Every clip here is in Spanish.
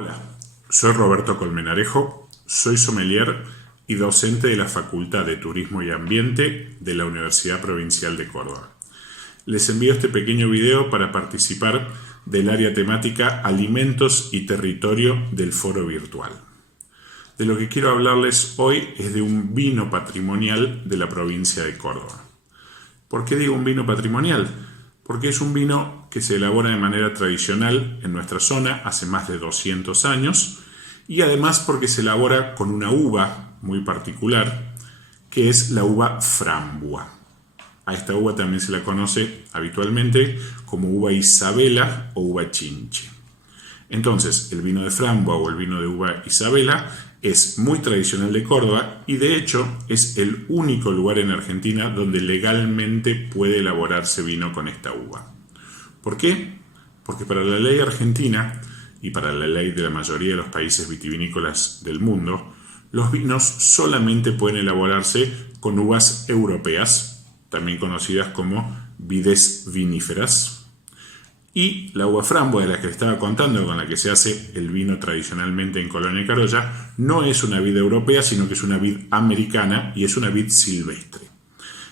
Hola, soy Roberto Colmenarejo, soy sommelier y docente de la Facultad de Turismo y Ambiente de la Universidad Provincial de Córdoba. Les envío este pequeño video para participar del área temática Alimentos y Territorio del foro virtual. De lo que quiero hablarles hoy es de un vino patrimonial de la provincia de Córdoba. ¿Por qué digo un vino patrimonial? Porque es un vino que se elabora de manera tradicional en nuestra zona hace más de 200 años y además porque se elabora con una uva muy particular que es la uva Frambua. A esta uva también se la conoce habitualmente como uva Isabela o uva Chinche. Entonces, el vino de Frambua o el vino de uva Isabela es muy tradicional de Córdoba y de hecho es el único lugar en Argentina donde legalmente puede elaborarse vino con esta uva. ¿Por qué? Porque para la ley argentina y para la ley de la mayoría de los países vitivinícolas del mundo, los vinos solamente pueden elaborarse con uvas europeas, también conocidas como vides viníferas. Y la uva Frambua de la que les estaba contando, con la que se hace el vino tradicionalmente en Colonia Carolla, no es una vid europea, sino que es una vid americana y es una vid silvestre.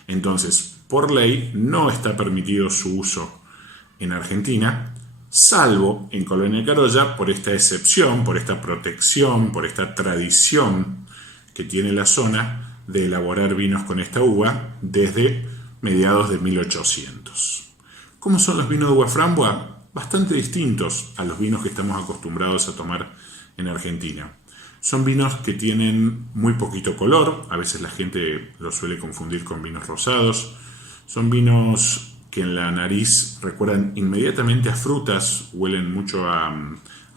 Entonces, por ley, no está permitido su uso en Argentina, salvo en Colonia Carolla por esta excepción, por esta protección, por esta tradición que tiene la zona de elaborar vinos con esta uva desde mediados de 1800. ¿Cómo son los vinos de uva Frambua? Bastante distintos a los vinos que estamos acostumbrados a tomar en Argentina. Son vinos que tienen muy poquito color, a veces la gente los suele confundir con vinos rosados. Son vinos que en la nariz recuerdan inmediatamente a frutas, huelen mucho a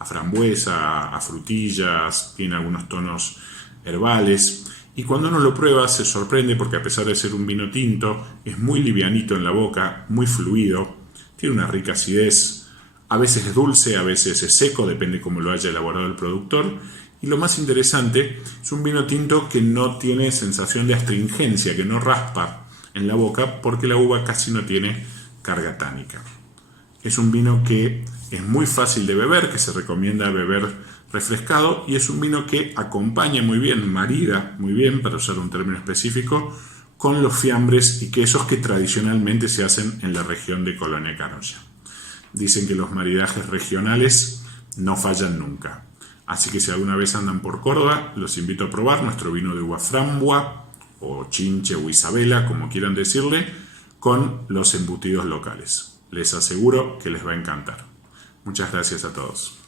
frambuesa, a frutillas, tienen algunos tonos herbales. Y cuando uno lo prueba se sorprende porque a pesar de ser un vino tinto, es muy livianito en la boca, muy fluido, tiene una rica acidez, a veces es dulce, a veces es seco, depende cómo lo haya elaborado el productor. Y lo más interesante, es un vino tinto que no tiene sensación de astringencia, que no raspa en la boca porque la uva casi no tiene carga tánica. Es un vino que es muy fácil de beber, que se recomienda beber refrescado y es un vino que acompaña muy bien, marida muy bien, para usar un término específico, con los fiambres y quesos que tradicionalmente se hacen en la región de Colonia Carolla. Dicen que los maridajes regionales no fallan nunca. Así que si alguna vez andan por Córdoba, los invito a probar nuestro vino de uva Frambua, o Chinche o Isabela, como quieran decirle, con los embutidos locales. Les aseguro que les va a encantar. Muchas gracias a todos.